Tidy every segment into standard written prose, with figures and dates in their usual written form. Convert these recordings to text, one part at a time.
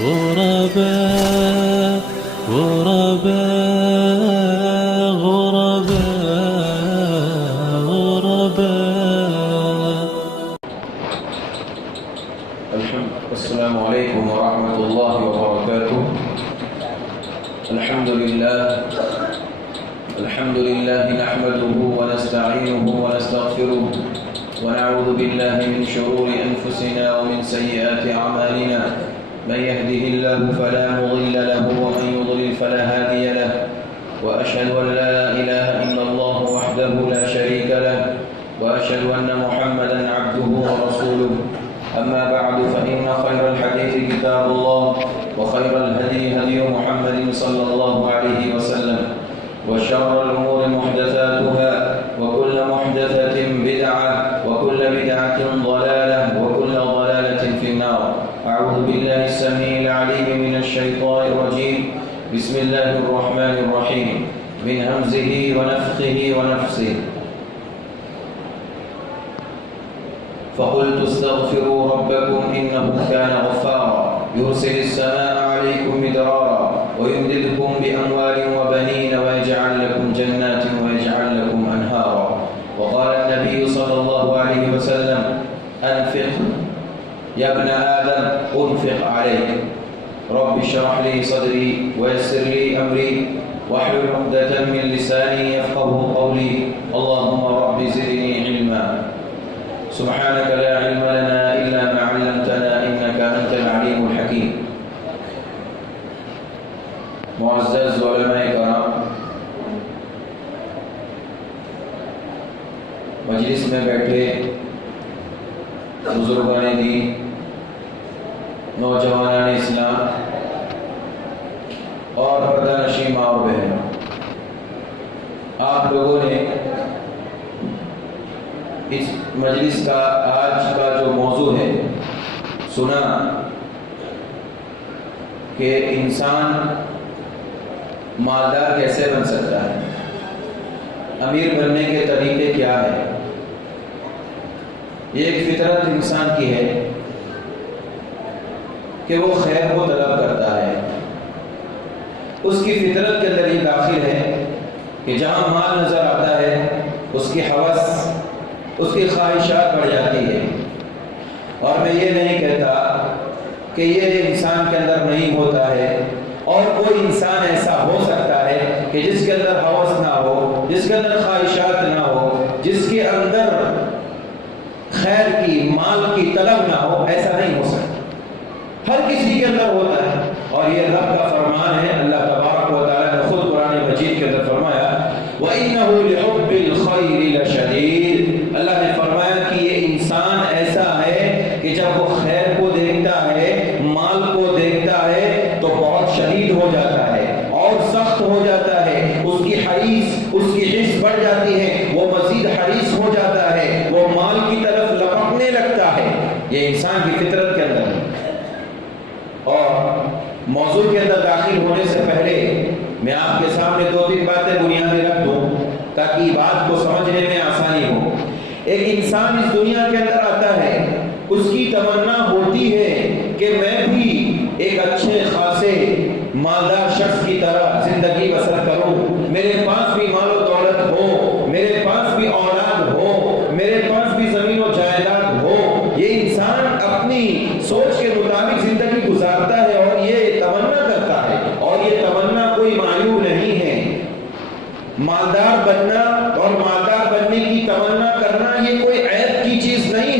غرباء غرباء غرباء غرباء. السلام عليكم ورحمة الله وبركاته. الحمد لله نحمده ونستعينه ونستغفره ونعوذ بالله من شرور أنفسنا ومن سيئات أعمالنا. من يهده الله فلا مضل له ومن يضلل فلا هادي له. وأشهد أن لا إله إلا الله وحده لا شريك له وأشهد أن محمدا عبده ورسوله. أما بعد فإن خير الحديث كتاب الله وخير الهدي هدي محمد صلى الله عليه وسلم وشر الأمور محدثاتها وكل محدثة بدعة وكل بدعة ضلالة وكل ضلالة في النار. أعوذ بالله السميع العليم من الشيطان الرجيم. بسم الله الرحمن الرحيم. من همزه ونفخه ونفسه. فقلت استغفروا ربكم إنه كان غفارا يرسل السماء عليكم مدرارا ويمددكم بأموال وبنين ويجعل لكم جنات ويجعل لكم أنهارا. وقال النبي صلى الله عليه وسلم أنفق يا ابن آدم أنفق عليك. رب اشرح لي صدري ويسر لي أمري واحلل عقدة من لساني يفقهوا قولي. اللهم رب زدني علما. سبحانك لا علم لنا إلا ما علمتنا إنك أنت العليم الحكيم. معزز علماء کرام، مجلس میں بیٹھے بزرگان دین، نوجوانان اسلام اور پردہ نشین ماں اور بہنوں، آپ لوگوں نے اس مجلس کا آج کا جو موضوع ہے سنا کہ انسان مالدار کیسے بن سکتا ہے، امیر بننے کے طریقے کیا ہیں. یہ ایک فطرت انسان کی ہے کہ وہ خیر کو طلب کرتا ہے. اس کی فطرت کے اندر یہ داخل ہے کہ جہاں مال نظر آتا ہے اس کی ہوس، اس کی خواہشات بڑھ جاتی ہے. اور میں یہ نہیں کہتا کہ یہ انسان کے اندر نہیں ہوتا ہے، اور کوئی انسان ایسا ہو سکتا ہے کہ جس کے اندر ہوس نہ ہو، جس کے اندر خواہشات نہ ہو، جس کے اندر خیر کی، مال کی طلب نہ ہو. ایسا نہیں ہو سکتا، ہر کسی کے اندر ہوتا ہے. اور یہ رب کا فرمان ہے. اللہ تبارک و تعالیٰ نے خود قرآن مجید کے اندر فرمایا وَإِنَّهُ لِحُبِّ الْخَيْرِ لَشَدِيدٌ. اللہ نے فرمایا کہ یہ انسان ایسا ہے کہ جب وہ خیر کو دیکھتا ہے، مال کو دیکھتا ہے تو بہت شدید ہو جاتا ہے اور سخت ہو جاتا ہے. اس کی حریص، اس کی حرص بڑھ جاتی ہے، وہ مزید حریص ہو جاتا ہے، وہ مال کی طرف لپکنے لگتا ہے. یہ انسان کی فطرت کے اندر ہے. اور موضوع کے اندر داخل ہونے سے پہلے میں آپ کے سامنے دو تین باتیں بنیادی رکھ دوں تاکہ بات کو سمجھنے میں آسانی ہو. ایک انسان اس دنیا کے اندر آتا ہے، اس کی تمنا ہوتی ہے کہ میں بھی ایک اچھے خاصے مالدار شخص کی طرح زندگی بسر کروں، میرے پاس بھی مال و دولت ہو، میرے پاس بھی اولاد ہو، میرے پاس بھی زمین و جائیداد ہو. یہ انسان اپنی سوچ کے مطابق زندگی گزارتا ہے اور یہ تمنا کرتا ہے. اور یہ تمنا کوئی معیوب نہیں ہے. مالدار بننا اور مالدار بننے کی تمنا کرنا یہ کوئی عیب کی چیز نہیں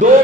2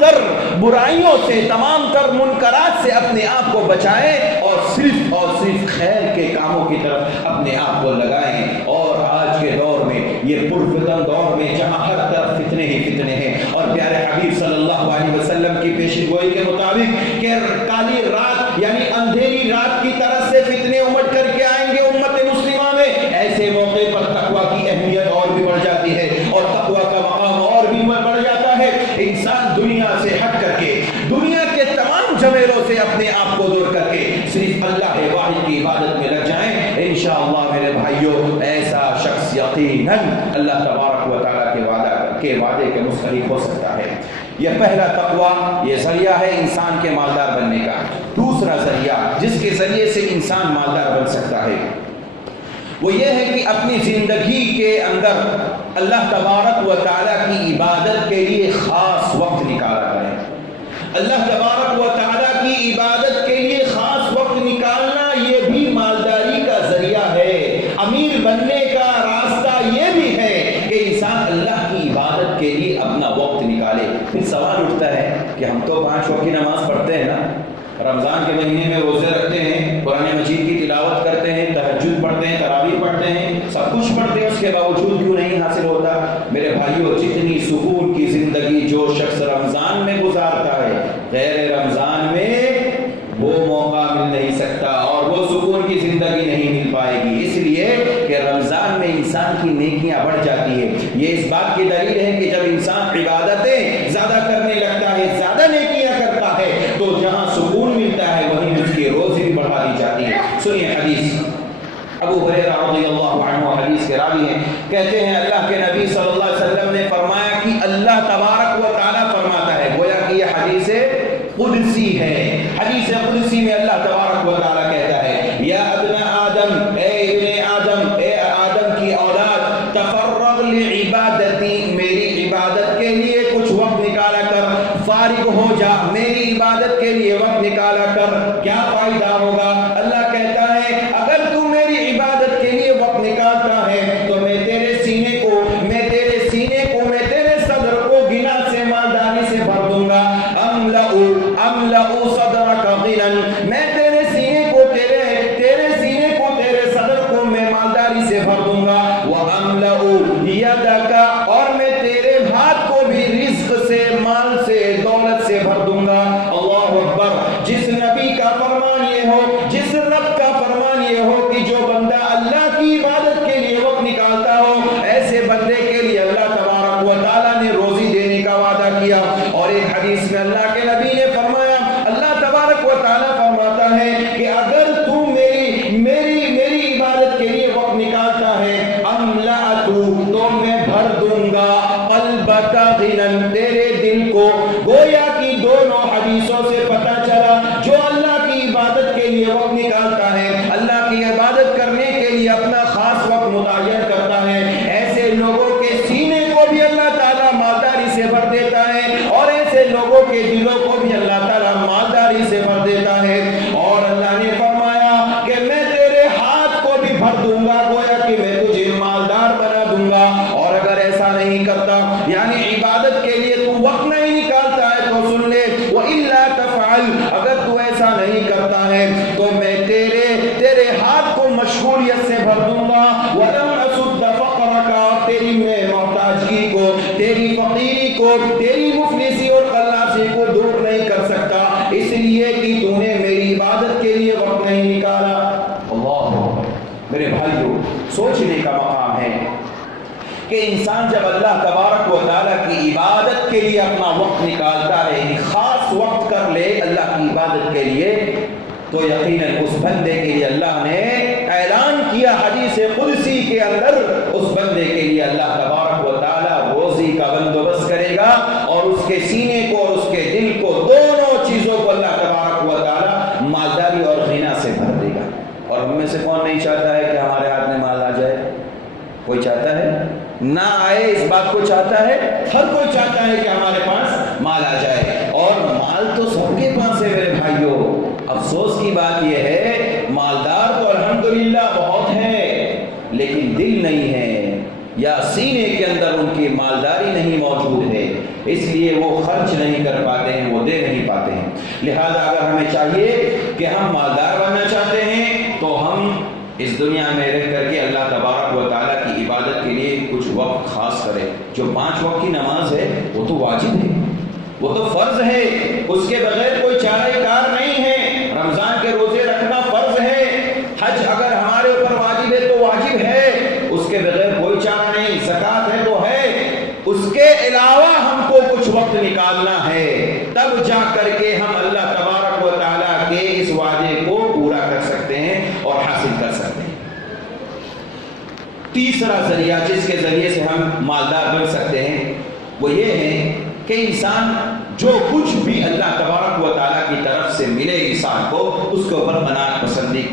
تر برائیوں سے، تمام تر منکرات سے اپنے آپ کو بچائیں اور صرف خیر کے کاموں کی طرف اپنے آپ کو لگائیں۔ اور آج کے دور میں، یہ پرفتن دور میں جہاں ہر طرف فتنے ہی فتنے ہیں، اور پیارے حبیب صلی اللہ علیہ وسلم کی پیشن گوئی کے مطابق کہ کالی رات یعنی اندھیری رات کی طرف سے فتنے امٹ کر کے آئیں گے امت مسلمہ میں، ایسے موقع پر تقویٰ کی اہمیت اور بھی بڑھ جاتی ہے اور تقویٰ کا مقام اور بھی بڑھ جاتا ہے۔ انسان دنیا سے ہٹ کر کے، دنیا کے تمام جھمیلوں سے اپنے آپ کو دور کر کے صرف اللہ واحد کی عبادت میں لگ جائیں، انشاءاللہ میرے بھائیوں ایسا شخص یقیناً اللہ تبارک و تعالیٰ کے وعدے کے مستحق ہو سکتا ہے۔ یہ پہلا تقویٰ، یہ ذریعہ ہے انسان کے مالدار بننے کا۔ دوسرا ذریعہ جس کے ذریعے سے انسان مالدار بن سکتا ہے وہ یہ ہے کہ اپنی زندگی کے اندر اللہ تبارک و تعالیٰ کی عبادت کے لیے خاص وقت نکالا کرے۔ اللہ تبارک و تعالیٰ کی عبادت کے لیے خاص وقت نکالنا یہ بھی مالداری کا ذریعہ ہے۔ امیر بننے کا راستہ یہ بھی ہے کہ انسان اللہ کی عبادت کے لیے اپنا وقت نکالے۔ پھر سوال اٹھتا ہے کہ ہم تو 5 وقت کی نماز پڑھتے ہیں نا، رمضان کے مہینے میں روزے رکھتے ہیں، قرآن مجید کی تلاوت کرتے ہیں، تہجد پڑھتے ہیں، تراویح پڑھتے ہیں، سب کچھ پڑھتے ہیں، اس کے باوجود کیوں نہیں حاصل ہوتا؟ میرے بھائیوں، جتنی سکون کی زندگی جو شخص رمضان میں گزارتا ہے، غیر رمضان میں وہ موقع مل نہیں سکتا اور وہ سکون کی زندگی نہیں مل پائے گی، اس لیے کہ رمضان میں انسان کی نیکیاں بڑھ جاتی ہے۔ یہ اس بات کی دلیل ہے کہ جب انسان عبادتیں زیادہ کرنے لگتا ہے، زیادہ نیکیاں کرتا ہے، تو جہاں سکون ملتا ہے وہیں اس کی روزی بھی بڑھا دی جاتی ہے۔ سنیے حدیث، ابو ہریرہ رضی اللہ عنہ حدیث کے راوی ہیں، کہتے ہیں اللہ کے نبی صلی اللہ علیہ وسلم نے فرمایا کہ اللہ تبارک و تعالیٰ فرماتا ہے، گویا کہ یہ حدیث قدسی ہے۔ حدیث قدسی میں اللہ تبارک و تعالیٰ کہتا ہے، یا ابن آدم، اے ابن آدم، اے آدم کی اولاد، تفرغ لعبادتی، میری عبادت کے لیے کچھ وقت نکالا کر، فارغ ہو جا میری عبادت کے لیے وقت نکالا کر۔ کیا فائدہ ہوگا؟ اللہ کہتا ہے اگر تو میری عبادت کے لیے وقت نکالتا ہے تو میں تیرے سینے کو، میں تیرے صدر کو گنا سے، مالداری سے بھر دوں گا۔ املأ صدرک غنا، میں تیرے سینے کو، تیرے سینے کو، تیرے صدر کو میں مالداری سے بھر دوں گا۔ واملأ یدک، اور میں تیرے ہاتھ کو بھی رزق سے، مال سے، دولت سے بھر دوں گا۔ اللہ اکبر! جس نبی کا فرمان یہ ہو، جس رب کا فرمان یہ ہو کہ جو بندہ اللہ کی عبادت کے لیے وقت نکالتا ہو، ایسے بندے کے لیے اللہ تبارک و تعالیٰ نے روزی دینے کا وعدہ کیا۔ اور ایک حدیث میں اللہ کے نبی نے فرمایا، اللہ تبارک و تعالیٰ فرماتا ہے کہ اگر تو میری عبادت کے لیے وقت نکالتا ہے، املأت، تو میں بھر دوں گا قلبک غنا، تیرے دل کو۔ گویا کی دونوں حدیثوں سے پتہ چلا جو اللہ کی عبادت کے لیے وقت نکالتا ہے، اللہ کی عبادت کرنے کے لیے اپنا خاص وقت متعین کرتا ہے، ایسے لوگوں کے سینے کو بھی اللہ تعالیٰ مالداری سے بھر دیتا ہے اور ایسے لوگوں کے دلوں کو بھی اللہ تعالیٰ مالداری سے بھر دیتا ہے۔ اور اللہ نے فرمایا کہ میں تیرے ہاتھ کو بھی بھر دوں گا، گویا کہ میں تجھے مالدار بنا دوں گا۔ اور اگر ایسا نہیں کرتا، یعنی عبادت کے لیے تو وقت نہیں نکالتا ہے، تو سن لے، وَإِلَّا تَفْعَلْ، اگر تو ایسا نہیں کرتا ہے تو میں تیرے ہاتھ کو مشغولیت سے بھر دوں گا، وَلَمْ أَسُدَّ فَقْرَكَ، تیری میں محتاجگی کو، تیری فقیری کو، تیری مفلسی اور قلاشی کو دور نہیں کر سکتا، اس لیے کہ تو نے میری عبادت کے لیے وقت نہیں نکالا۔ اللہ! میرے بھائیوں، سوچنے کا مقام ہے کہ انسان جب اللہ تبارک و تعالیٰ کی عبادت کے لیے اپنا وقت نکالتا ہے، خاص وقت کر لے اللہ کی عبادت کے لیے، تو یقیناً اس بندے کے لیے اللہ نے اعلان کیا حدیث قدسی کے اندر، اس بندے کے لیے اللہ تبارک و تعالیٰ روزی کا بندوبست کرے گا اور اس کے سینے کو اور اس کے دل کو، دونوں چیزوں کو اللہ تبارک و تعالیٰ مالداری اور غنا سے بھر دے گا۔ اور ہم میں سے کون نہیں چاہتا ہے کہ ہمارے ہاتھ میں مال آ جائے؟ کوئی چاہتا ہے؟ نہ آئے اس بات کو چاہتا ہے، ہر کوئی چاہتا ہے کہ ہمارے پاس مال آ جائے، اور مال تو سب کے پاس ہے میرے بھائیوں۔ افسوس کی بات یہ ہے مالدار تو الحمدللہ بہت ہے لیکن دل نہیں ہے، یا سینے کے اندر ان کی مالداری نہیں موجود ہے، اس لیے وہ خرچ نہیں کر پاتے ہیں، وہ دے نہیں پاتے ہیں۔ لہذا اگر ہمیں چاہیے کہ ہم مالدار بننا چاہتے ہیں تو ہم اس دنیا میں رہ کر کے اللہ تبارک و تعالیٰ کی عبادت کے لیے کچھ وقت خاص کرے۔ جو 5 وقت کی نماز ہے وہ تو واجب ہے، وہ تو فرض ہے، اس کے بغیر کوئی چارہ کار نہیں ہے۔ رمضان کے روزے رکھنا فرض ہے، حج اگر ہمارے اوپر واجب ہے تو واجب ہے، اس کے بغیر کوئی چارہ نہیں۔ زکوٰۃ ہے تو ہے، اس کے علاوہ ہم کو کچھ وقت نکالنا ہے، تب جا کر کے ہم اللہ تبارک و تعالیٰ کے اس وعدے کو پورا کر سکتے ہیں اور حاصل کر سکتے ہیں۔ تیسرا ذریعہ جس کے ذریعے سے ہم مالدار بن سکتے ہیں وہ یہ ہے کہ انسان جو کچھ بھی اللہ تبارک و تعالیٰ کی طرف سے ملے انسان کو، اس کے اوپر قناعت پسندی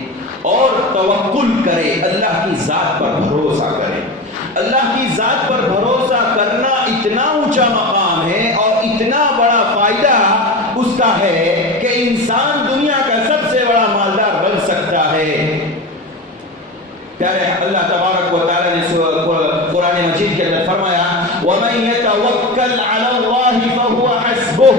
اور توکل کرے، اللہ کی ذات پر بھروسہ کرے۔ اللہ کی ذات پر بھروسہ کرنا اتنا اونچا مقام ہے اور اتنا بڑا فائدہ اس کا ہے کہ انسان دنیا کا سب سے بڑا مالدار بن سکتا ہے۔ پیارے اللہ تبارک و تعالیٰ نے قرآن مجید کے اندر فرمایا وَمَن يَتَوَكَّلْ عَلَى اللَّهِ فَهُوَ حَسْبُهُ،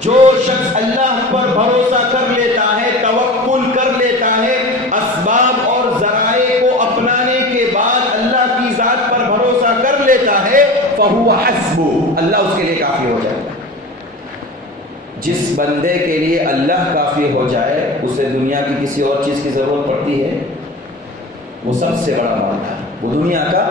جو شخص اللہ پر بھروسہ کر لیتا ہے، توکل کر لیتا ہے، اسباب اور ذرائع کو اپنانے کے بعد اللہ کی ذات پر بھروسہ کر لیتا ہے، فَهُوَ حَسْبُهُ، اللہ اس کے لیے کافی ہو جائے گا۔ جس بندے کے لیے اللہ کافی ہو جائے اسے دنیا کی کسی اور چیز کی ضرورت پڑتی ہے؟ وہ سب سے بڑا مالدار، وہ دنیا کا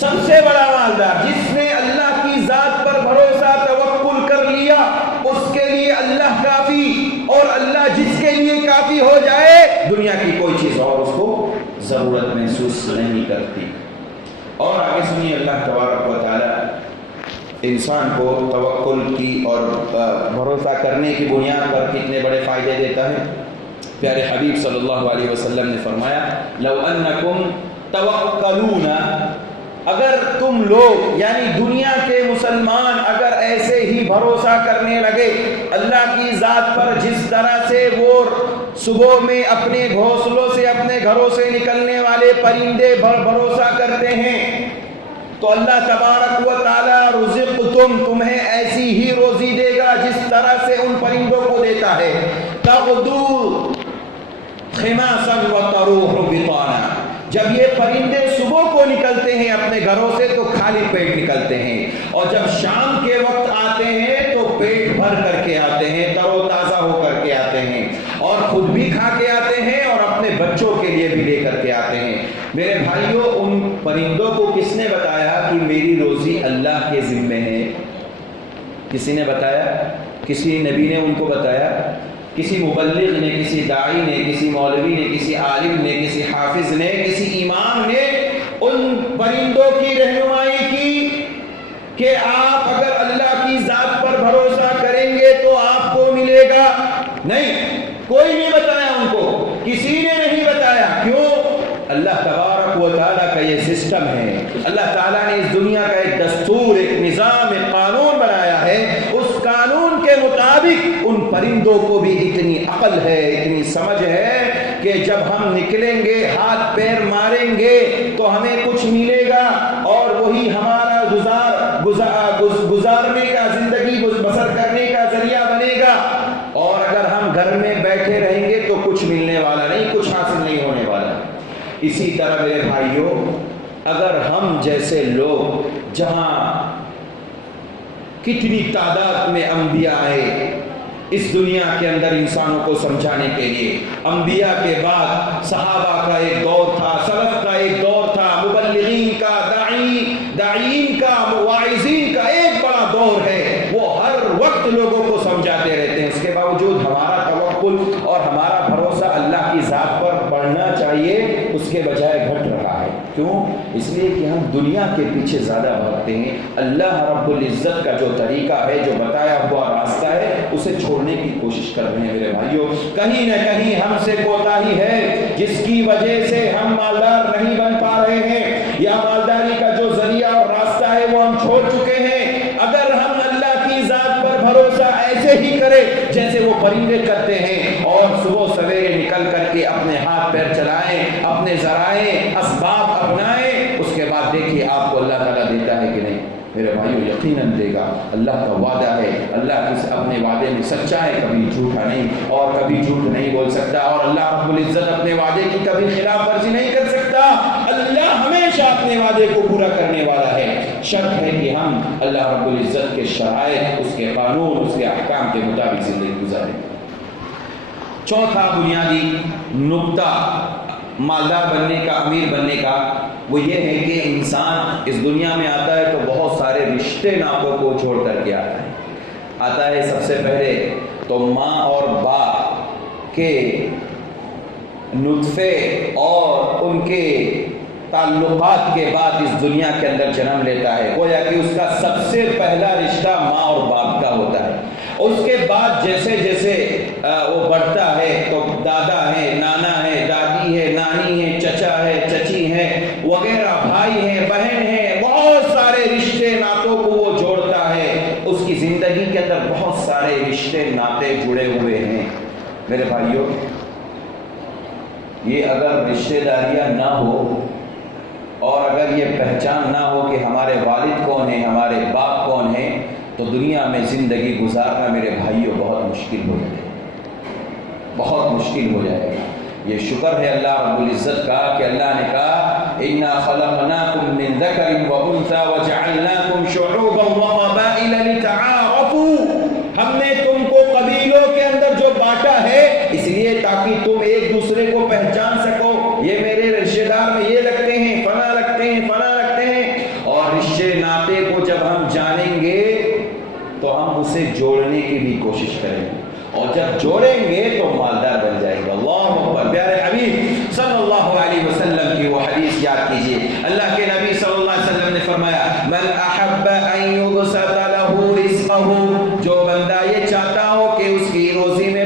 سب سے بڑا مالدار، جس نے اللہ کی ذات پر بھروسہ توکل کر لیا، اس کے لیے اللہ کافی، اور اللہ جس کے لیے کافی ہو جائے دنیا کی کوئی چیز اور اس کو ضرورت محسوس نہیں کرتی۔ اور آگے سنیے اللہ تبارک و تعالی انسان کو توکل کی اور بھروسہ کرنے کی بنیاد پر کتنے بڑے فائدے دیتا ہے۔ پیارے حبیب صلی اللہ علیہ وسلم نے فرمایا لو انکم توکلون، اگر تم لوگ یعنی دنیا کے مسلمان اگر ایسے ہی بھروسہ کرنے لگے اللہ کی ذات پر، جس طرح سے وہ صبح میں اپنے گھونسلوں سے اپنے گھروں سے نکلنے والے پرندے بھروسہ کرتے ہیں، تو اللہ تبارک و تعالی رزقتم، تمہیں ایسی ہی روزی دے گا جس طرح سے ان پرندوں کو دیتا ہے۔ تغدو خماسا وتروح بطانا، جب یہ پرندے صبح کو نکلتے ہیں اپنے گھروں سے تو خالی پیٹ نکلتے ہیں، اور جب شام کے وقت آتے ہیں تو پیٹ بھر کر کے آتے ہیں، تر و تازہ ہو کر کے آتے ہیں، اور خود بھی کھا کے آتے ہیں اور اپنے بچوں کے لیے بھی لے کر کے آتے ہیں۔ میرے بھائیوں، ان پرندوں کو کس نے بتایا کہ میری روزی اللہ کے ذمے ہے؟ کسی نے بتایا؟ کسی نبی نے ان کو بتایا؟ کسی مبلغ نے، کسی داعی نے، کسی مولوی نے، کسی عالم نے، کسی حافظ نے، کسی امام نے ان پرندوں کی رہنمائی کی کہ آپ اگر اللہ کی ذات پر بھروسہ کریں گے تو آپ کو ملے گا؟ نہیں، کوئی نہیں بتایا ان کو، کسی نے نہیں بتایا۔ کیوں؟ اللہ تبارک و تعالیٰ کا یہ سسٹم ہے، اللہ تعالیٰ نے اس دنیا کا ایک دستور، ایک نظام، ایک قانون بنایا ہے، اس قانون کے مطابق ان پرندوں کو بھی اتنی عقل ہے، اتنی سمجھ ہے کہ جب ہم نکلیں گے ہاتھ پیر ماریں گے تو ہمیں کچھ ملے گا، اور وہی ہمارا گزارنے کا، زندگی بسر کرنے کا ذریعہ بنے گا، اور اگر ہم گھر میں بیٹھے رہیں گے تو کچھ ملنے والا نہیں، کچھ حاصل نہیں ہونے والا۔ اسی طرح میرے بھائیوں، اگر ہم جیسے لوگ جہاں کتنی تعداد میں انبیاء آئے اس دنیا کے اندر انسانوں کو سمجھانے کے لیے، انبیاء کے بعد صحابہ کا ایک دور تھا، سلف کا ایک دور تھا، مبلغین کا، داعین کا، واعظین کا ایک بڑا دور ہے، وہ ہر وقت لوگوں کو سمجھاتے رہتے ہیں۔ اس کے باوجود ہمارا توکل اور ہمارا بھروسہ اللہ کی ذات پر بڑھنا چاہیے، اس کے بجائے گھٹ رہا ہے۔ کیوں؟ اس لیے کہ ہم دنیا کے پیچھے زیادہ بھاگتے ہیں۔ اللہ رب العزت کا جو طریقہ ہے، جو بتایا ہوا راستہ ہے، اسے چھوڑنے کی کوشش کر رہے ہیں۔ میرے بھائیوں، کہیں نہ کہیں ہم سے کوتاہی ہے جس کی وجہ سے ہم مالدار نہیں بن پا رہے ہیں، یا مالداری کا جو ذریعہ اور راستہ ہے وہ ہم چھوڑ چکے ہیں۔ اگر ہم اللہ کی ذات پر بھروسہ ایسے ہی کریں جیسے وہ پرندے کرتے ہیں، اور صبح سویرے نکل کر کے اپنے ہاتھ پیر چلائیں، اپنے ذرائع اسباب اپنائیں، اس کے بعد آپ دیکھیے آپ کو اللہ تعالیٰ دیتا ہے کہ نہیں؟ میرے بھائیو یقیناً دے گا، اللہ کا وعدہ ہے، اللہ کس اپنے وعدے میں سچا ہے، کبھی جھوٹا نہیں اور کبھی جھوٹ نہیں بول سکتا، اور اللہ رب العزت اپنے وعدے کی کبھی خلاف ورزی نہیں کر سکتا۔ اللہ ہمیشہ اپنے وعدے کو پورا کرنے والا ہے، شرط ہے کہ ہم اللہ رب العزت کے شرائط، اس کے قانون، اس کے احکام کے مطابق زندگی گزاریں۔ چوتھا بنیادی نقطہ مالدار بننے کا، امیر بننے کا، وہ یہ ہے کہ انسان اس دنیا میں آتا ہے تو بہت سارے رشتے ناطوں کو چھوڑ کر کے آتا ہے۔ سب سے پہلے تو ماں اور باپ کے نطفے اور ان کے تعلقات کے بعد اس دنیا کے اندر جنم لیتا ہے، گویا کہ اس کا سب سے پہلا رشتہ ماں اور باپ کا ہوتا ہے۔ اس کے بعد جیسے جیسے وہ بڑھتا ہے تو دادا ہے، نانا ہے، دادی ہے، نانی ہے، چچا ہے، چچی ہے وغیرہ، بھائی ہیں، بہن ہیں، بہت سارے رشتے ناطوں کو وہ جوڑتا ہے۔ اس کی زندگی کے اندر بہت سارے رشتے ناطے جڑے ہوئے ہیں۔ میرے بھائیوں، یہ اگر رشتے داریاں نہ ہو اور اگر یہ پہچان نہ ہو کہ ہمارے والد کون ہیں، ہمارے باپ کون ہیں، تو دنیا میں زندگی گزارنا میرے بھائیوں بہت مشکل ہو جائے گا، بہت مشکل ہو جائے گا۔ یہ شکر ہے اللہ رب العزت کا کہ اللہ نے کہا اِنَّا خَلَقْنَاكُم مِّن ذَكَرٍ وَأُنثَىٰ وَجَعَلْنَاكُمْ شُعُوبًا وَقَبَائِلَ لِتَعَارَفُوا۔ ہم نے تم کو قبیلوں کے اندر جو بانٹا ہے اس لیے تاکہ تم ایک دوسرے کو پہچان سکو، یہ میرے رشتے دار میں یہ لگتے ہیں، فلاں لگتے ہیں، فلاں لگتے ہیں۔ اور رشتے ناطے کو جب ہم جانیں گے تو ہم اسے جوڑنے کی بھی کوشش کریں گے، اور جب جوڑیں گے تو مالدار بن جائے گا۔ اللہ اکبر۔ پیارے حبیب صلی اللہ علیہ وسلم کی وہ حدیث یاد کیجئے، اللہ کے نبی صلی اللہ علیہ وسلم نے فرمایا من احب ان یبسط له رزقه، جو بندہ یہ چاہتا ہو کہ اس کی روزی میں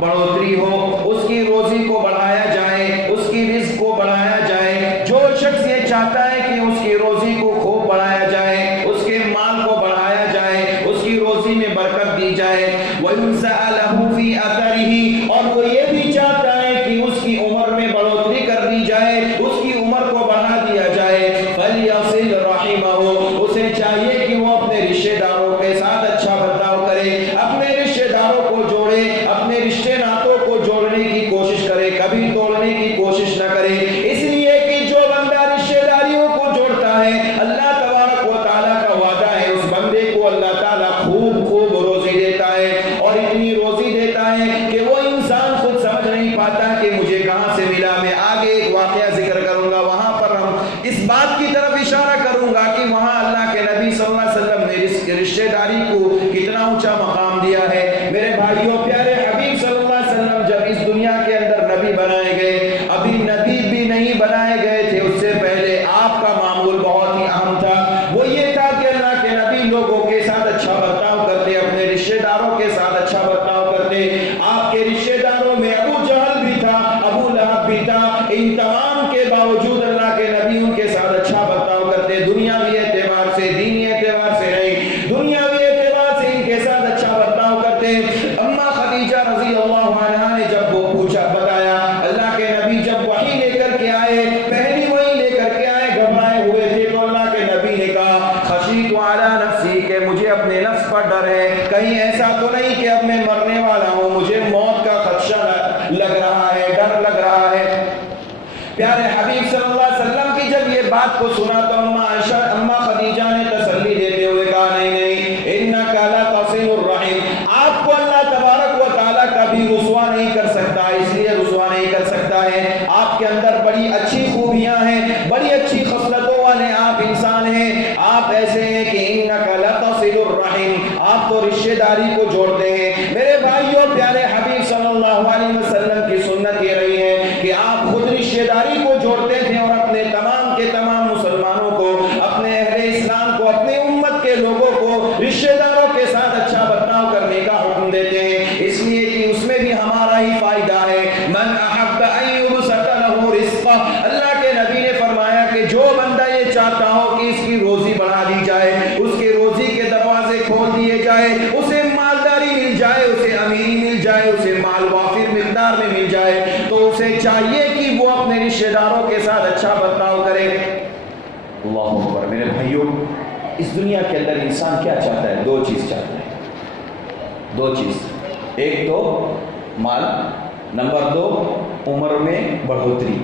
بڑھوتری ہو، اس کی روزی کو بڑھایا جائے، اس کی رزق کو بڑھایا جائے، جو شخص یہ چاہتا ہے کہ اس کی روزی کو خوب بڑھایا جائے، اس کے مال کو بڑھایا جائے، اس کی روزی میں برکت دی جائے، وَيُنْسَأَ لَهُ فِي أَثَرِهِ، اور وہ یہ بھی چاہتا ہے کہ اس کی عمر میں بڑھوتری کر دی جائے، اس کی عمر کو بڑھا دیا جائے، فَلْيَصِلْ رَحِمَهُ، اسے چاہیے کہ وہ اپنے رشتے داروں کے ساتھ اچھا برتاؤ کرے، اپنے رشتے داروں کو جوڑے، اپنے رشتے ناطوں کو جوڑنے کی کوشش کرے، کبھی توڑنے کی کوشش نہ کرے، اس لیے کہ جو بندہ رشتے داریوں کو جوڑتا ہے اللہ تبارک و تعالیٰ کا وعدہ ہے اس بندے کو اللہ تعالیٰ خوب خوب روزی دیتا ہے، اور اتنی روزی دیتا ہے کہ وہ انسان خود سمجھ نہیں پاتا کہ مجھے کہاں سے ملا۔ میں آگے ایک واقعہ ذکر کروں گا، وہاں پر ہم اس بات کی طرف اشارہ کروں گا کہ وہاں اللہ کے نبی صلی اللہ علیہ وسلم نے رشتے داری کو کتنا اونچا مقام دیا ہے۔ میرے بھائیوں، پیارے حبیب صلی اللہ علیہ وسلم جب اس دنیا کے اندر نبی بنائے گئے، ابھی نبی بھی نہیں بنائے گئے تھے، اس سے پہلے آپ کا معمول بہت ہی اہم تھا، وہ یہ تھا کہ اللہ کے نبی لوگوں کے ساتھ اچھا برتاؤ کرتے، اپنے رشتے داروں کے ساتھ اچھا برتاؤ کرتے۔ آپ کے رشتے داروں میں ابو جہل بھی تھا، ابو لہب بھی تھا، ان تمام کے باوجود اللہ کے نبی ان کے ساتھ اچھا برتاؤ کرتے، دنیاوی اعتبار سے، دینی اعتبار سے نہیں، دنیاوی اعتبار سے ان کے ساتھ اچھا برتاؤ کرتے۔ اما خدیجہ رضی اللہ عنہا نے جب وہ پوچھا، بتایا، اللہ کے نبی جب وحی لے کر کے آئے، پہلی وحی لے کر کے آئے، گھبرائے ہوئے تھے، تو اللہ کے نبی نے کہا خشیت علی نفسی، کہ مجھے اپنے نفس پر ڈر ہے، کہیں ایسا تو نہیں کہ اب میں مرنے والا ہوں، مجھے موت کا خدشہ لگ رہا ہے، ڈر لگ رہا ہے۔ پیارے حبیب صلی اللہ علیہ وسلم کی جب یہ بات کو سنا تو اما خدیجہ نے تسلی دیتے ہوئے کہا نہیں نہیں، انک لتصل الرحم، آپ کو اللہ تبارک و تعالیٰ کبھی رسوا نہیں کر سکتا، اس لیے رسوا نہیں کر سکتا ہے، آپ کے اندر بڑی اچھی خوبیاں ہیں، بڑی اچھی خصلتوں والے آپ انسان ہیں، آپ ایسے ہیں کہ انک لتصل الرحم، آپ تو رشتے داری کو جوڑتے ہیں۔ میرے بھائیوں، پیارے حبیب صلی اللہ علیہ وسلم کی سنت یہ رہی ہے کہ آپ خود رشتے داری کو جوڑتے تھے اور اپنے تمام کے تمام مسلمانوں کو، اپنے اہل اسلام کو، اپنے امت کے لوگوں کو رشتے داروں کے ساتھ اچھا برتاؤ کرنے کا حکم دیتے ہیں، اس لیے کہ اس میں بھی ہمارا ہی فائدہ ہے۔ من احب ان یبسط له رزقہ، اللہ کے نبی نے فرمایا کہ جو بندہ یہ چاہتا ہو کہ اس کی روزی بڑھا دی جائے، اس کی روزی کے دروازے کھول دیے جائے، اسے مالداری مل جائے، اسے امیری مل جائے، اسے مال وافر مقدار میں مل جائے، تو اسے چاہیے کہ وہ اپنے رشتے داروں کے ساتھ اچھا برتاؤ کرے۔ اللہ اکبر۔ میرے بھائیوں، اس دنیا کے اندر انسان کیا چاہتا ہے؟ دو چیز چاہتا ہے، دو چیز، ایک تو مال، نمبر دو عمر میں بڑھوتری،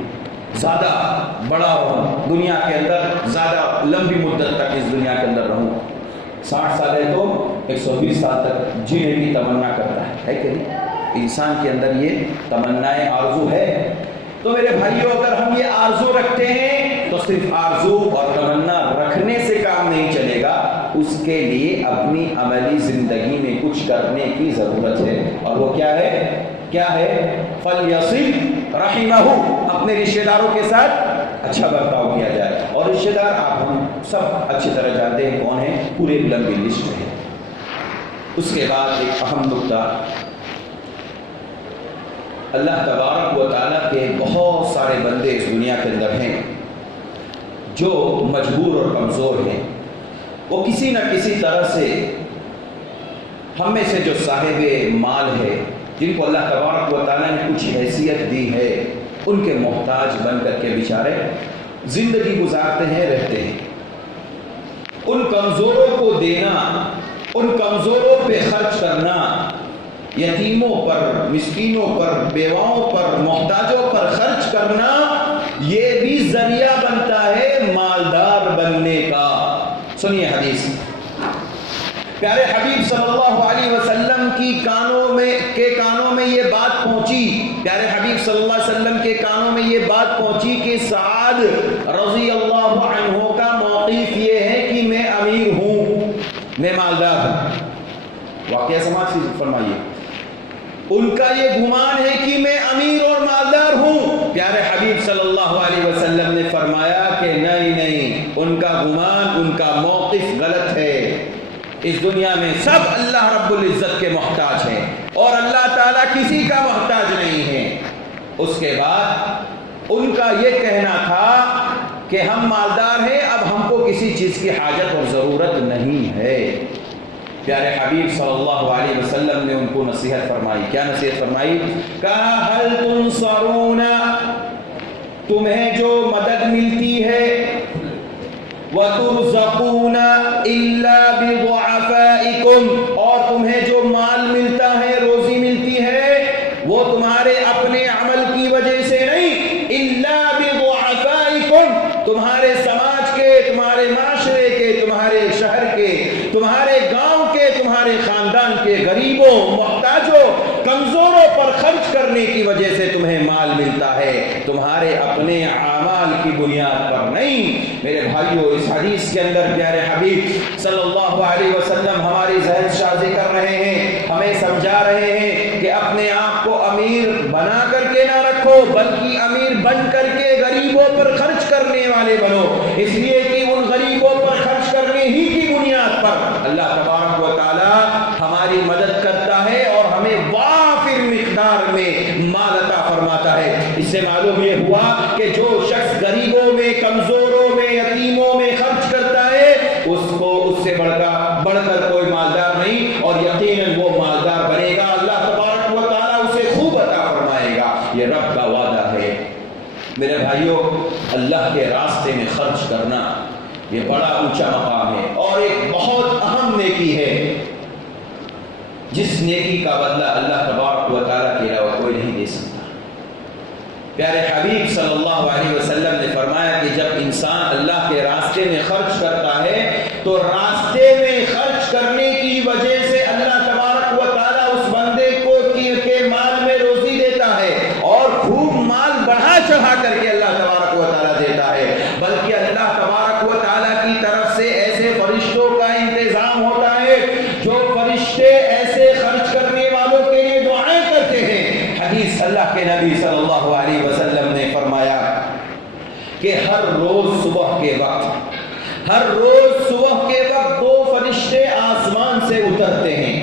زیادہ بڑا ہوں دنیا کے اندر، زیادہ لمبی مدت تک اس دنیا کے اندر رہوں۔ 60 سال ہے تو 120 سال تک جینے کی تمنا کرتا ہے کہ نہیں؟ انسان کے اندر یہ تمنائیں آرزو ہے۔ تو میرے بھائیوں، اگر ہم یہ آرزو رکھتے ہیں تو صرف آرزو اور تمنا رکھنے سے کام نہیں چلے گا، اس کے لیے اپنی عملی زندگی میں کچھ کرنے کی ضرورت ہے، اور وہ کیا ہے؟ کیا ہے؟ فَلْيَصِلْ رَحِمَهُ، اپنے رشتہ داروں کے ساتھ اچھا برتاؤ کیا جائے۔ اور رشتہ دار آپ ہم سب اچھی طرح جانتے ہیں کون ہیں، پورے لمبی لسٹ میں ہے۔ اس کے بعد ایک اہم نکتہ، اللہ تبارک و تعالیٰ کے بہت سارے بندے اس دنیا کے اندر ہیں جو مجبور اور کمزور ہیں، وہ کسی نہ کسی طرح سے ہم میں سے جو صاحب مال ہے، جن کو اللہ تبارک و تعالیٰ نے کچھ حیثیت دی ہے، ان کے محتاج بن کر کے بیچارے زندگی گزارتے ہیں، رہتے ہیں۔ ان کمزوروں کو دینا، ان کمزوروں پہ خرچ کرنا، یتیموں پر، مسکینوں پر، بیواؤں پر، محتاجوں پر خرچ کرنا، یہ بھی ذریعہ بنتا ہے مالدار بننے کا۔ سنیے حدیث، پیارے حبیب صلی اللہ علیہ وسلم کی کانوں میں یہ بات پہنچی، پیارے حبیب صلی اللہ علیہ وسلم کے کانوں میں یہ بات پہنچی کہ سعد رضی اللہ عنہ کا موقف یہ ہے کہ میں امیر ہوں، میں مالدار ہوں۔ واقعہ سماعت فرمائیے، ان کا یہ گمان ہے کہ میں امیر اور مالدار ہوں۔ پیارے حبیب صلی اللہ علیہ وسلم نے فرمایا کہ نہیں، ان کا گمان، ان کا موقف غلط ہے۔ اس دنیا میں سب اللہ رب العزت کے محتاج ہیں اور اللہ تعالیٰ کسی کا محتاج نہیں ہے۔ اس کے بعد ان کا یہ کہنا تھا کہ ہم مالدار ہیں، اب ہم کو کسی چیز کی حاجت اور ضرورت نہیں ہے۔ پیارے حبیب صلی اللہ علیہ وسلم نے ان کو نصیحت فرمائی۔ کیا نصیحت فرمائی؟ کہا ہل تنصرون، تمہیں جو مدد ملتی ہے، وَتُرْزَقُونَ إِلَّا بِضُعَفَائِكُمْ، اور تمہیں جو مال ملتا ہے، روزی ملتی ہے، وہ تمہارے اپنے عمل کی وجہ سے نہیں، إِلَّا بِضُعَفَائِكُمْ، تمہارے سماج کے، تمہارے معاشرے کے، تمہارے شہر کے، تمہارے گاؤں کے، تمہارے خاندان کے غریبوں، محتاجوں، کمزوروں پر خرچ کرنے کی وجہ سے تمہیں مال ملتا ہے، تمہارے اپنے اعمال کی بنیاد پر نہیں۔ میرے بھائیوں، اس حدیث کے اندر پیارے حبیب صلی اللہ علیہ وسلم ہماری ذہن سازی کر رہے ہیں، ہمیں سمجھا رہے ہیں کہ اپنے آپ کو امیر بنا کر کے نہ رکھو، بلکہ امیر بن کر کے غریبوں پر خرچ کرنے والے بنو، اس لیے کہ ان غریبوں پر خرچ کرنے ہی کی بنیاد پر اللہ تبارک و تعالی ہماری مدد کرتا ہے اور ہمیں وافر مقدار میں مال عطا فرماتا ہے۔ اس سے معلوم یہ ہوا کہ جو شخص غریبوں میں، کمزوروں میں، یتیموں میں خرچ کرتا ہے، اس سے بڑھ کر کوئی مالدار نہیں، اور یقیناً وہ مالدار بنے گا، اللہ تبارک و تعالیٰ اسے خوب عطا فرمائے گا، یہ رب کا وعدہ ہے۔ میرے بھائیوں، اللہ کے راستے میں خرچ کرنا یہ بڑا اونچا مقام ہے اور ایک بہت اہم نیکی ہے، جس نیکی کا بدلہ اللہ تبارک و تعالیٰ کے علاوہ کوئی نہیں دے سکتا۔ پیارے حبیب صلی اللہ علیہ وسلم نے فرمایا کہ جب انسان اللہ کے راستے میں خرچ کرتا ہے تو راستے میں خرچ کرنے کی وجہ سے اللہ تبارک و تعالیٰ اس بندے کو کے مال میں روزی دیتا ہے، اور خوب مال بڑھا چڑھا کر کے اللہ تبارک و تعالیٰ دیتا ہے، بلکہ اللہ تبارک و تعالیٰ کی طرف سے ایسے فرشتوں کا انتظام ہوتا ہے جو فرشتے ایسے خرچ کرنے والوں کے لیے دعائیں کرتے ہیں۔ حدیث اللہ کے نبی صلی اللہ علیہ وسلم نے فرمایا کہ ہر روز صبح کے وقت دو فرشتے آسمان سے اترتے ہیں،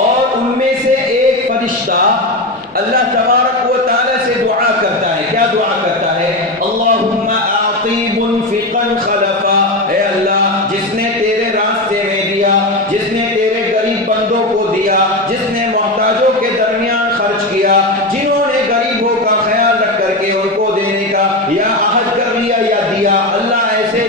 اور ان میں سے ایک فرشتہ اللہ تبارک و تعالیٰ سے دعا کرتا ہے۔ کیا دعا کرتا ہے؟ اللہم اعطی منفقا خلفا، اے اللہ جس نے تیرے راستے میں دیا، جس نے تیرے غریب بندوں کو دیا، جس نے محتاجوں کے درمیان خرچ کیا، جنہوں نے غریبوں کا خیال رکھ کر کے ان کو دینے کا یا عہد کر لیا یا دیا، اللہ ایسے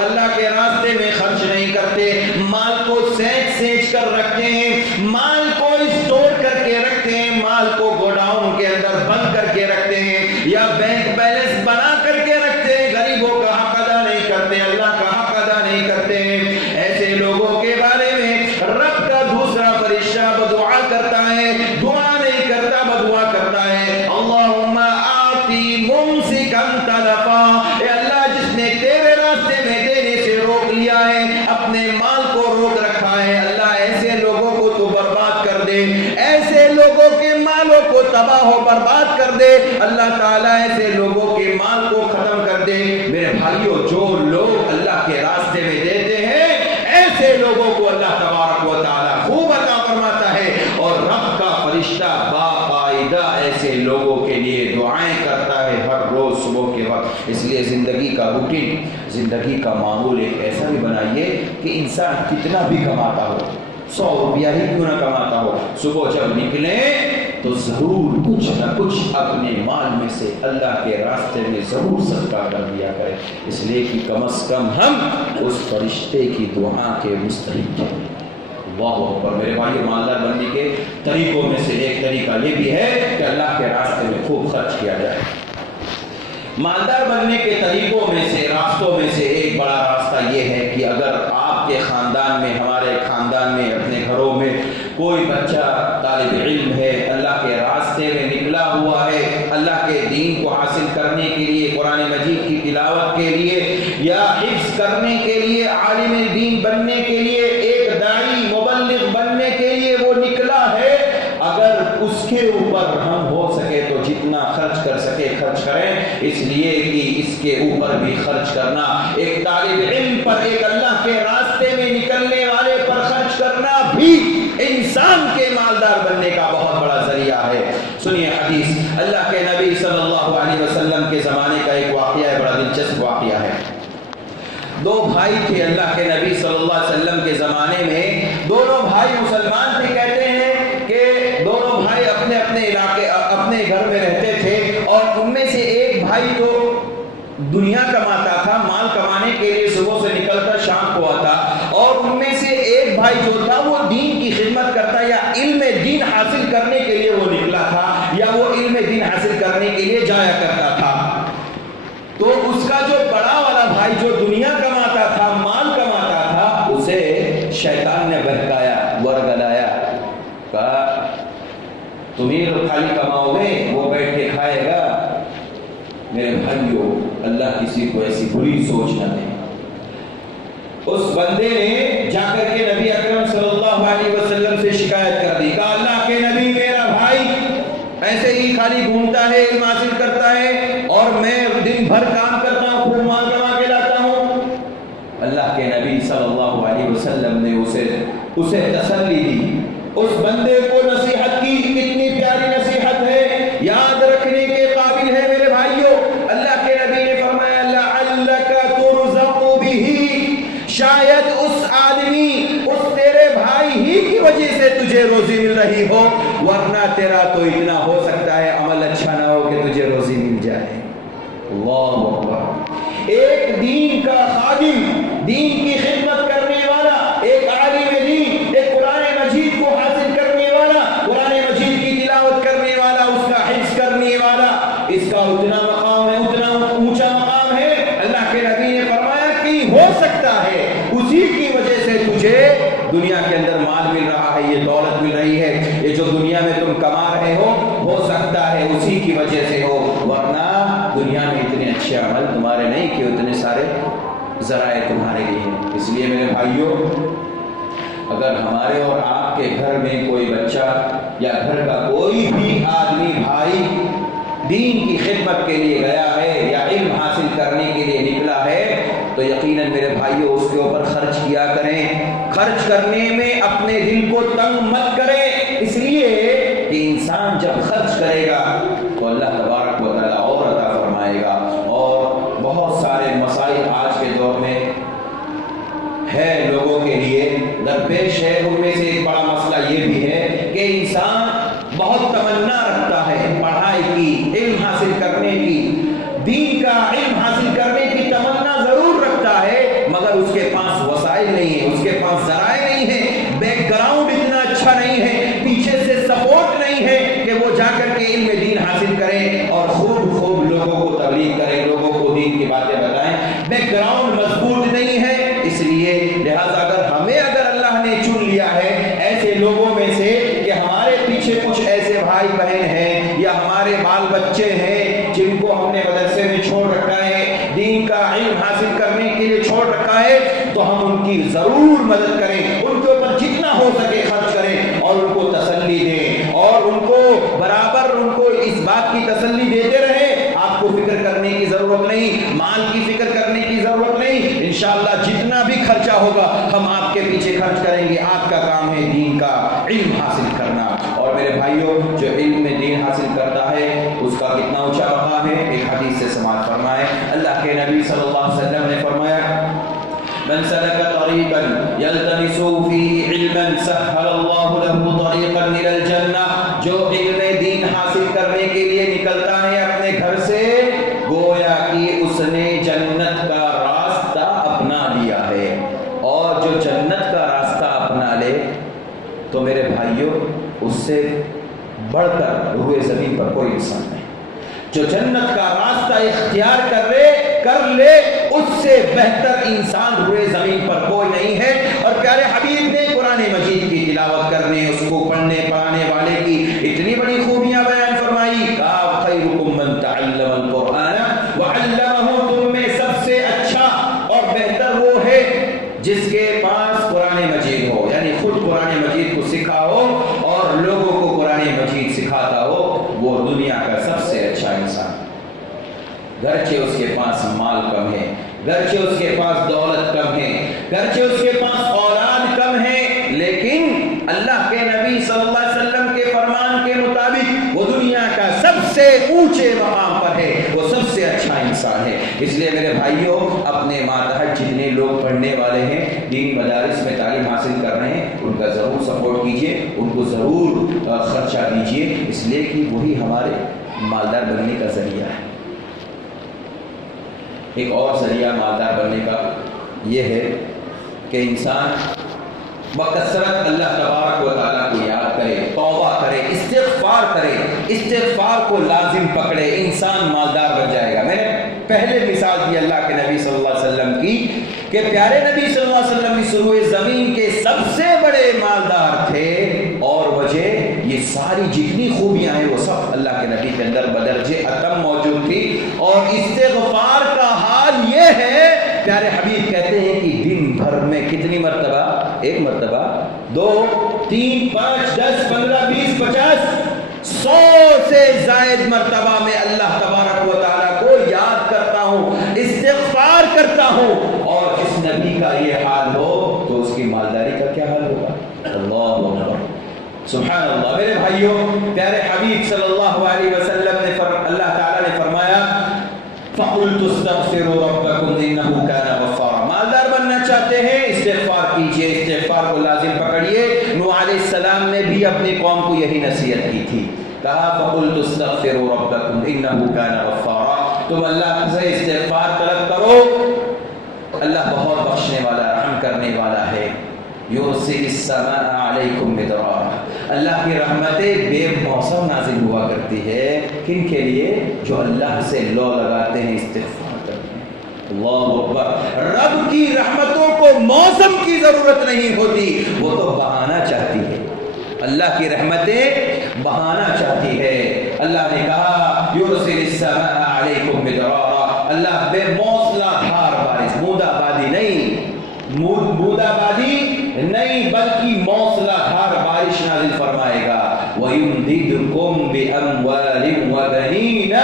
اللہ کے راستے میں خرچ نہیں کرتے، مال کو سینچ کر رکھتے ہیں، مال کو اسٹور کر کے رکھتے ہیں، مال کو گوڈاؤن کے اندر بند کر کے رکھتے ہیں یا بینک بیلنس بنا کر کے رکھتے ہیں، غریبوں کا حق ادا نہیں کرتے، اللہ کا حق ادا نہیں کرتے ہیں، ایسے لوگوں کے بارے میں رب کا دوسرا فرشتہ بدعا کرتا ہے، دعا نہیں کرتا، بدعا کرتا ہے، اللہم آتی ممسکن تلفا، اے اللہ جس نے تیرے راستے میں دینے سے روک لیا ہے، اپنے مال کو روک رکھا ہے، اللہ ایسے لوگوں کو تو برباد کر دے، ایسے لوگوں کے مالوں کو تباہ و برباد کر دے، اللہ تعالیٰ ایسے لوگوں کے مال کو ختم کر دے۔ میرے بھائیوں، جو لوگ اللہ کے راستے میں دیتے ہیں ایسے لوگوں کو اللہ تبارک و تعالیٰ خوب عطا فرماتا ہے، اور رب کا فرشتہ باقاعدہ ایسے لوگوں کے لیے دعائیں کرتا ہے ہر روز صبح کے وقت۔ اس لیے زندگی کا روٹین، زندگی کا معمول ایک ایسا بھی بنائیے کہ انسان کتنا بھی کماتا ہو، 100 روپیہ ہی کیوں نہ کماتا ہو، صبح جب نکلیں تو ضرور کچھ نہ کچھ اپنے مال میں سے اللہ کے راستے میں ضرور صدقہ کر دیا کرے، اس لیے کہ کم از کم ہم اس فرشتے کی دعا کے مستحق ہیں۔ اللہ اکبر۔ میرے بھائی، مالدار بننے کے طریقوں میں سے ایک طریقہ یہ بھی ہے کہ اللہ کے راستے میں خوب خرچ کیا جائے۔ مالدار بننے کے طریقوں میں سے، راستوں میں سے ایک بڑا راستہ یہ ہے کہ اگر آپ کے خاندان میں، ہمارے خاندان میں، اپنے گھروں میں کوئی بچہ طالب علم ہے، اللہ کے راستے میں نکلا ہوا ہے، اللہ کے دین کو حاصل کرنے کے لیے، قرآن مجید کی تلاوت کے لیے یا حفظ کرنے کے لیے، عالم دین بننے کے لیے، ایک داعی مبلغ بننے کے لیے وہ نکلا ہے، اگر اس کے اوپر ہم ہو سکے تو جتنا خرچ کر سکے خرچ کریں، اس لیے کہ اس کے اوپر بھی خرچ کرنا، ایک طالب علم پر، ایک اللہ کے راستے میں نکلنے والے پر خرچ کرنا بھی انسان کے مالدار بننے کا بہت بڑا ذریعہ ہے۔ سنیے حدیث، اللہ کے نبی صلی اللہ علیہ وسلم کے زمانے کا ایک واقعہ ہے، بڑا دلچسپ واقعہ ہے۔ دو بھائی تھے اللہ کے نبی صلی اللہ علیہ وسلم کے زمانے میں، دونوں بھائی مسلمان تھے، کہتے ہیں کہ دونوں بھائی اپنے اپنے علاقے، اپنے گھر میں رہتے تھے، اور ان میں سے ایک بھائی تو دنیا کماتا تھا، مال کمانے کے لیے صبح سے نکل کر شام کو آتا، اور ان میں سے ایک بھائی جو تھا وہ دین کی خدمت کرتا یا علم دین حاصل کرنے کے لیے وہ نکلا تھا، یا وہ علم دین حاصل کرنے کے لیے جایا کرتا تھا۔ تو اس کا جو بڑا والا بھائی جو دنیا کماتا تھا، مال کماتا تھا، اسے شیطان نے بہکایا، ورگلایا، کہا تم ہی خالی کماؤ گے، وہ بیٹھ کے کھائے گا۔ میرے بھائیوں، اللہ کسی کو ایسی بری سوچ نہ دے۔ اس بندے نے جا کر کے نبی اکرم صلی اللہ علیہ وسلم سے شکایت کر دی، کہا اللہ کے نبی، میرا بھائی ایسے ہی خالی گھومتا ہے، علم حاصل کرتا ہے، اور میں دن بھر کام کرتا ہوں، خوب مال کما کے لاتا ہوں۔ اللہ کے نبی صلی اللہ علیہ وسلم نے اسے تسلی دی، اس بندے کو نصیحت کی، کتنی پیاری نصیحت ہے، یاد رکھنے کے قابل ہے میرے بھائیوں۔ اللہ کے نبی نے فرمایا لعلک ترزق بہ، شاید اس آدمی، اس تیرے بھائی ہی کی وجہ سے تجھے روزی مل رہی ہو، ورنہ تیرا تو اتنا ہو سکتا ہے عمل اچھا نہ ہو کہ تجھے روزی مل جائے۔ اللہ اکبر۔ ایک دین کا خادم، دین کی خدمت کرنے والا، ایک عالم دین، ایک قرآن مجید کو حاصل کرنے والا، قرآن مجید کی تلاوت کرنے والا، اس کا حفظ کرنے والا، اس کا اتنا مقام ہے، اتنا اونچا مقام ہے۔ اللہ کے نبی نے فرمایا کہ ہو سکتا ہے اسی کی وجہ سے تجھے دنیا کے اندر مال مل رہا ہے، یہ دولت مل رہی ہے، یہ جو دنیا میں تم کما رہے ہو سکتا ہے اسی کی وجہ سے ہو، ورنہ دنیا میں اتنے اچھے عمل تمہارے نہیں کہ اتنے سارے ذرائع تمہارے لیے ہیں۔ اس لیے میرے بھائیوں، اگر ہمارے اور آپ کے گھر میں کوئی بچہ یا گھر کا کوئی بھی آدمی بھائی دین کی خدمت کے لیے گیا ہے یا علم حاصل کرنے کے لیے نکلا ہے، تو یقیناً میرے بھائیوں اس کے اوپر خرچ کیا کریں۔ خرچ کرنے میں اپنے دل کو تنگ مت کریں، اس لیے کہ انسان جب خرچ کرے گا تو اللہ تبارک و تعالیٰ اور عطا فرمائے گا۔ اور بہت سارے مسائل آج کے دور میں ہے، لوگوں کے لیے درپیش ہے، ان میں سے ایک بڑا مسئلہ یہ بھی ہے کہ انسان بہت تمنا رکھتا ہے پڑھائی کی، علم حاصل کرنے کی، دین کا علم حاصل کرنے کی تمنا ضرور رکھتا ہے، مگر اس کے پاس وسائل نہیں ہے، اس کے پاس ذرائع نہیں ہے، بیک گراؤنڈ اتنا اچھا نہیں ہے، پیچھے سے سپورٹ نہیں ہے کہ وہ جا کر کے علم دین حاصل کریں اور خوب خوب لوگوں کو تبلیغ کریں، لوگوں کو دین کی باتیں بتائیں، بیک گراؤنڈ مضبوط نہیں ہے۔ اس لیے لہذا اگر اللہ نے چن لیا ہے ایسے لوگوں میں سے کہ ہمارے پیچھے کچھ ایسے بھائی بہن ہیں یا ہمارے بال بچے ہیں جن کو ہم نے مدرسے میں چھوڑ رکھا ہے، دین کا علم حاصل کرنے کے لیے چھوڑ رکھا ہے، تو ہم ان کی ضرور مدد کریں، ان کے اوپر جتنا ہو سکے خرچ کریں اور ان کو تسلی دیں اور ان کو برابر ان کو اس بات کی تسلی دیتے رہیں آپ کو فکر کرنے کی ضرورت نہیں، مال کی فکر کرنے کی ضرورت نہیں، انشاءاللہ جتنا بھی خرچہ ہوگا ہم آپ کے پیچھے خرچ کریں گے، آپ کا کام ہے دین کا علم حاصل کرنا۔ اور میرے بھائیوں، جو علم میں دین حاصل کرتا ہے اس کا کتنا اونچا مقام ہے، ایک حدیث سے سماعت فرمائے، اللہ کے نبی صلی اللہ علیہ وسلم نے فرمایا من سلك طريقا يلتمس فيه علما سهل الله له طريقا الى الجنه، جو علم دین حاصل کرنے کے لیے نکلتا ہے اپنے گھر سے گویا کہ اس نے جنت کا راستہ اپنا لیا ہے، اور جو جنت کا راستہ اپنا لے تو میرے بھائیوں اس سے بڑھ کر روئے زمین پر کوئی انسان نہیں، جو جنت کا راستہ اختیار کر لے اس سے بہتر انسان روئے زمین پر کوئی نہیں ہے۔ اور پیارے حبیب نے قرآن مجید کی تلاوت کرنے، اس کو پڑھنے پڑھانے والے کی اتنی بڑی خوبیاں بیان فرمائی، کہا خیرکم من تعلم القرآن وعلمہ، تم میں سب سے اچھا اور بہتر وہ ہے جس کے پاس قرآن مجید ہو، یعنی خود قرآن مجید کو سکھا ہو اور لوگوں کو قرآن مجید سکھاتا ہو، وہ دنیا کا سب سے اچھا انسان۔ گرچہ اس کے پاس مال کم ہے، گرچہ اس کے پاس دولت کم ہے، گرچہ اس کے پاس اولاد کم ہے، لیکن اللہ کے نبی صلی اللہ علیہ وسلم کے فرمان کے مطابق وہ دنیا کا سب سے اونچے مقام پر ہے، وہ سب سے اچھا انسان ہے۔ اس لیے میرے بھائیوں، اپنے ماتحت جتنے لوگ پڑھنے والے ہیں، دینی مدارس میں تعلیم حاصل کر رہے ہیں، ان کا ضرور سپورٹ کیجیے، ان کو ضرور خرچہ دیجیے، اس لیے کہ وہی ہمارے مالدار بننے کا ذریعہ ہے۔ ایک اور ذریعہ مالدار بننے کا یہ ہے کہ انسان بکثرت اللہ تبارک و تعالیٰ کو یاد کرے، توبہ کرے، استغفار کو لازم پکڑے، انسان مالدار بن جائے گا۔ میں نے پہلے مثال دی اللہ کے نبی صلی اللہ علیہ وسلم کی کہ پیارے نبی صلی اللہ علیہ وسلم اس روئے زمین کے سب سے بڑے مالدار تھے، اور وجہ یہ ساری جتنی خوبیاں ہیں وہ سب اللہ کے نبی کے اندر بدرجے اتم موجود تھی۔ اور استغفار کا حال یہ ہے، پیارے حبیب کہتے ہیں کہ دن بھر میں کتنی مرتبہ، ایک مرتبہ، 2 3 5 10 15 20 50 100 سے زائد مرتبہ میں اللہ تبارک و تعالیٰ کو یاد کرتا ہوں، استغفار کرتا ہوں۔ اور جس نبی کا یہ حال ہو تو اس کی مالداری کا کیا حال ہوگا؟ اللہ اکبر، سبحان اللہ۔ میرے بھائیوں، پیارے حبیب صلی اللہ علیہ وسلم نے اللہ تعالیٰ نے فرمایا فَقُلْتُ اسْتَغْفِرُوا رَبَّكُمْ إِنَّهُ كَانَ غَفَّارًا، مالدار بننا چاہتے ہیں استغفار کیجئے، استغفار کو لازم پکڑیے۔ نوح علیہ السلام نے بھی اپنی قوم کو یہی نصیحت کی تھی، کہا فَقُلْتُ اسْتَغْفِرُوا رَبَّكُمْ إِنَّهُ كَانَ غَفَّارًا، تم اللہ سے استغفار طلب کرو، اللہ بہت بخشنے والا، رحم کرنے والا ہے۔ یُرْسِلِ السَّمَاءَ عَلَيْكُمْ مِدْرَارًا، اللہ کی رحمتیں بے موسم نازل ہوا کرتی ہے، کن کے لیے؟ جو اللہ سے لو لگاتے ہیں، استغفار کرتے ہیں۔ اللہ اکبر، رب کی رحمتوں کو موسم کی ضرورت نہیں ہوتی، وہ تو بہانا چاہتی ہے، اللہ کی رحمتیں بہانا چاہتی ہے۔ اللہ نے کہا یُرْسِلِ السَّمَاءَ عَلَيْكُمْ مِدْرَارًا، اللہ بے موسلا دھار بارش، بوندا بادی نہیں، بوندا بادی نہیں بلکہ موسلا دھار بارش نازل فرمائے گا۔ وَيُمْدِدْكُمْ بِأَمْوَالٍ وَبَنِينَ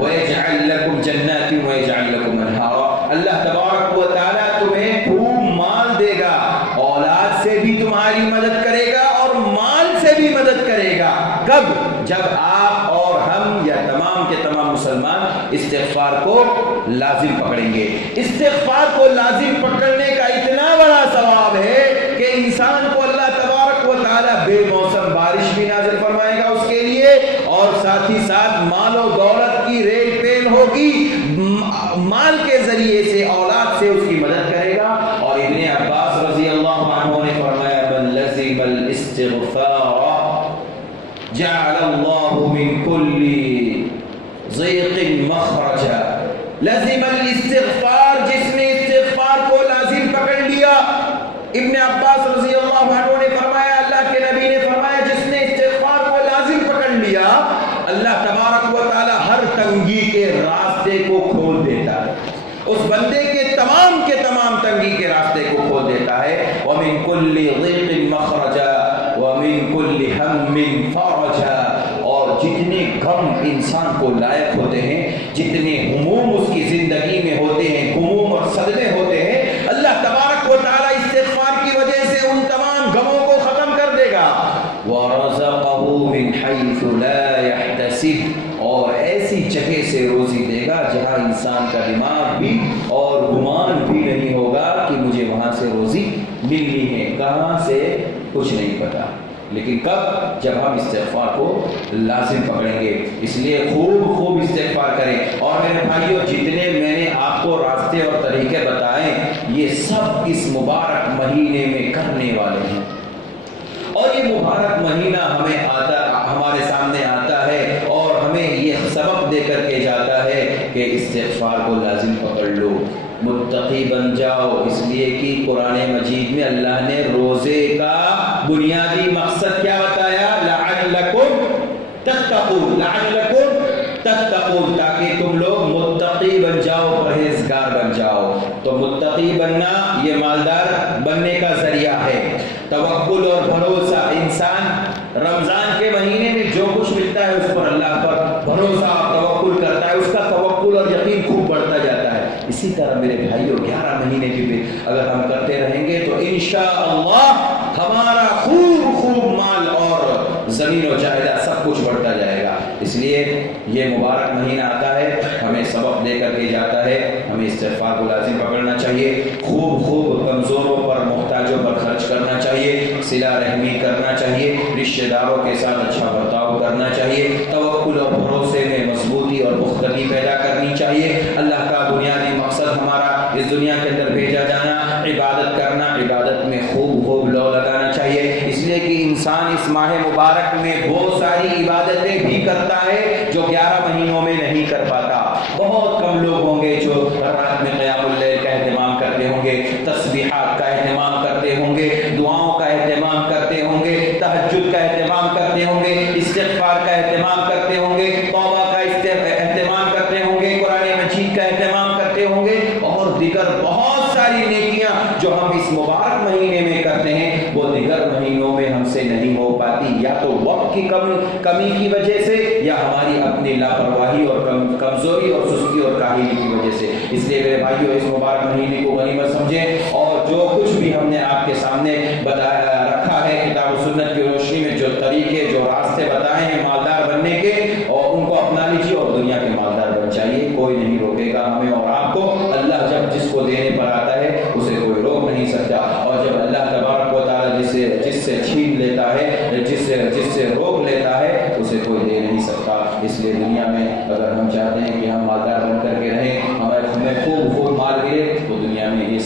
وَيَجْعَلْ لَكُمْ جَنَّاتٍ وَيَجْعَلْ لَكُمْ أَنْهَارًا، اللہ تبارک و تعالیٰ تمہیں خوب مال دے گا، اولاد سے بھی تمہاری مدد کرے گا اور مال سے بھی مدد کرے گا۔ کب؟ جب آپ اور ہم یا تمام کے تمام مسلمان استغفار کو لازم پکڑیں گے۔ استغفار کو لازم پکڑنے کا اتنا بڑا ثواب ہے کہ انسان کو اللہ تبارک و تعالیٰ بے موسم بارش بھی نازل فرمائے گا اس کے لیے، اور ساتھ ہی ساتھ مال و دولت کی ریل پیل ہوگی، مال کے ذریعے سے اولاد سے اس کی مدد کرے گا، لزم الاستغفار، جس نے استغفار کو لازم پکڑ لیا. ابن عباس رضی اللہ عنہ نے فرمایا، اللہ کے نبی نے فرمایا، جس نے استغفار کو لازم پکڑ لیا اللہ تبارک و تعالی ہر تنگی کے راستے کو کھول دیتا ہے، اس بندے کے تمام تنگی کے راستے کو کھول دیتا ہے. وَمِن كُلِّ ضِيقٍ مَخْرَجًا وَمِن كُلِّ هَمٍّ فَرَجًا، اور جتنے غم انسان کو لائق ہوتے ہیں، جتنے ہموم اس کی زندگی میں ہوتے ہیں، غموم اور صدمے ہوتے ہیں، اللہ تبارک و تعالی استغفار کی وجہ سے ان تمام غموں کو ختم کر دے گا. وَرَزَقَهُ مِنْ حَيْثُ لَا يَحْتَسِبُ، اور ایسی جگہ سے روزی دے گا جہاں انسان کا دماغ بھی اور گمان بھی نہیں ہوگا کہ مجھے وہاں سے روزی ملنی ہے، کہاں سے کچھ نہیں پتا. لیکن کب؟ جب ہم استغفار کو لازم پکڑیں گے. اس لیے خوب استغفار کریں. اور میرے بھائیوں، جتنے میں نے آپ کو راستے اور طریقے بتائے یہ سب اس مبارک مہینے میں کرنے والے ہیں. اور یہ مبارک مہینہ ہمارے سامنے آتا ہے اور ہمیں یہ سبق دے کر کے جاتا ہے کہ استغفار کو لازم پکڑ لو، متقی بن جاؤ. اس لیے کہ قرآن مجید میں اللہ نے روزے کا بنیادی مقصد کیا بتایا؟ لعلکم تتقون، تاکہ تم لوگ متقی بن جاؤ، پرہیزگار بن جاؤ. تو متقی بننا یہ مالدار بننے کا ذریعہ ہے. توکل اور بھروسہ، انسان رمضان کے مہینے میں جو کچھ ملتا ہے اس پر اللہ پر بھروسہ اور توکل کرتا ہے، اس کا توکل اور یقین خوب بڑھتا جاتا ہے. اسی طرح میرے بھائیوں 11 مہینے بھی اگر ہم کرتے رہیں گے تو انشاءاللہ ہمارا خوب مال اور زمین و جائیداد سب کچھ بڑھتا جائے گا. اس لیے یہ مبارک مہینہ آتا ہے، ہمیں سبق دے کر کے جاتا ہے. ہمیں استغفار کو لازم پکڑنا چاہیے، خوب کمزوروں پر، محتاجوں پر خرچ کرنا چاہیے، صلہ رحمی کرنا چاہیے، رشتہ داروں کے ساتھ اچھا برتاؤ کرنا چاہیے، توکل اور بھروسے میں مضبوطی اور پختگی پیدا کرنی چاہیے. اللہ کا بنیادی مقصد ہمارا اس دنیا کے اندر بھیجا جانا عبادت کرنا، عبادت میں خوب لو لگانا چاہیے. اس لیے کہ انسان اس ماہ مبارک میں بہت ساری عبادتیں بھی کرتا ہے جو 11 مہینوں میں نہیں کر پاتا. بہت کم لوگ ہوں گے جو رات میں قیام اللیل کا اہتمام کرتے ہوں گے، تسبیحات کا اہتمام کرتے ہوں گے، دعاؤں کا اہتمام کرتے ہوں گے، تہجد کا اہتمام کرتے ہوں گے، استغفار کا اہتمام کرتے ہوں گے، توبہ کا اہتمام کرتے ہوں گے، قرآن مجید کا اہتمام کرتے ہوں گے، اور دیگر بہت ساری نیکیاں جو ہم اس مبارک مہینے میں کرتے ہیں وہ دیگر مہینوں میں ہم سے نہیں ہو پاتی، یا تو وقت کی کمی کی وجہ سے یا ہماری اپنی لاپرواہی اور کمزوری اور سستی اور کاہلی کی وجہ سے. اس لیے میرے بھائیوں اس مبارک مہینے کو غنیمت سمجھیں، اور جو کچھ بھی ہم نے آپ کے سامنے رکھا ہے کتاب و سنت کی روشنی میں، جو طریقے جو راستے بتائے ہیں مالدار بننے کے، اور ان کو اپنا لیجیے اور دنیا کے مالدار بن جائیے. کوئی نہیں روکے گا ہمیں اور آپ کو. اللہ جب جس کو دینے پر آتا ہے اسے کوئی روک نہیں سکتا، اور جب اللہ تبارک و تعالی جس سے چھین لیتا ہے، جس سے روک لیتا ہے، اسے کوئی دے نہیں سکتا. اس لیے دنیا میں اگر ہم چاہتے ہیں کہ ہم مالدار بن کر کے رہیں، ہمیں خوب مال ملے، تو دنیا میں یہ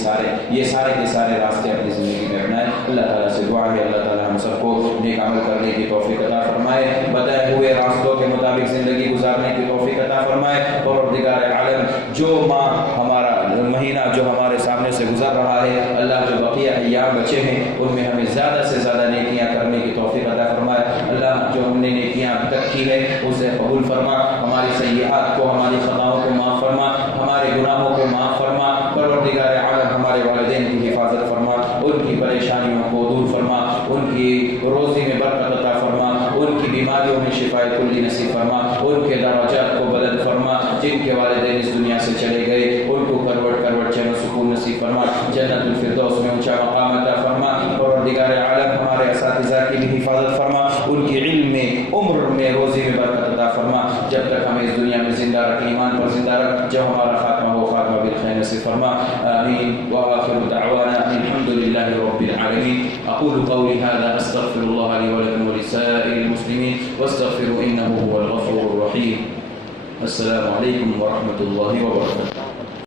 سارے کے سارے راستے اپنی زندگی میں اپنائیں. اللہ تعالیٰ سے دعا ہے اللہ تعالیٰ ہم سب کو نیک عمل کرنے کی توفیق عطا فرمائے، بتائے ہوئے راستوں کے مطابق زندگی گزارنے کی توفیق عطا فرمائے. پروردگار عالم، جو ہمارا مہینہ جو ہمارے سامنے سے گزر رہا ہے، اللہ جو بقیہ ایام بچے ہیں ان میں ہمیں زیادہ سے زیادہ نیکیاں کرنے کی توفیق عطا فرمائے. اللہ جو ہم نے نیکیاں اب تک کی ہے اسے قبول فرما، ہماری سیئات کو، ہماری خطاؤں کو معاف فرما، ہمارے گناہوں کو معاف فرما. پروردگار عالم ہمارے والدین کی حفاظت فرما، ان کی پریشانیوں کو دور فرما، ان کی روزی میں برکت عطا فرما، ان کی بیماریوں میں شفا کلی نصیب فرما، ان کے درجات کو بلند فرما. جن کے والدین اس دنیا سے چلے گئے ان کو کروٹ چین و سکون نصیب فرما، جنت الفردوس میں اونچا مقام عطا فرما. پروردگار عالم ہمارے اساتذہ کی بھی حفاظت فرما، ان کی علم میں، عمر میں، روزی میں برکت عطا فرما. جب تک ہمیں اس دنیا میں زندہ رکھ، ایمان پر زندہ رکھ، جب ہمارا خاتمہ ہو خاتمہ بالخیر نصیب فرما. آمین. وآخر دعوانا الحمد لله رب العالمين. أقول قولي هذا أستغفر الله لي ولكم ولسائر المسلمين واستغفروا إنه هو الغفور الرحيم. السلام عليكم ورحمة الله وبركاته.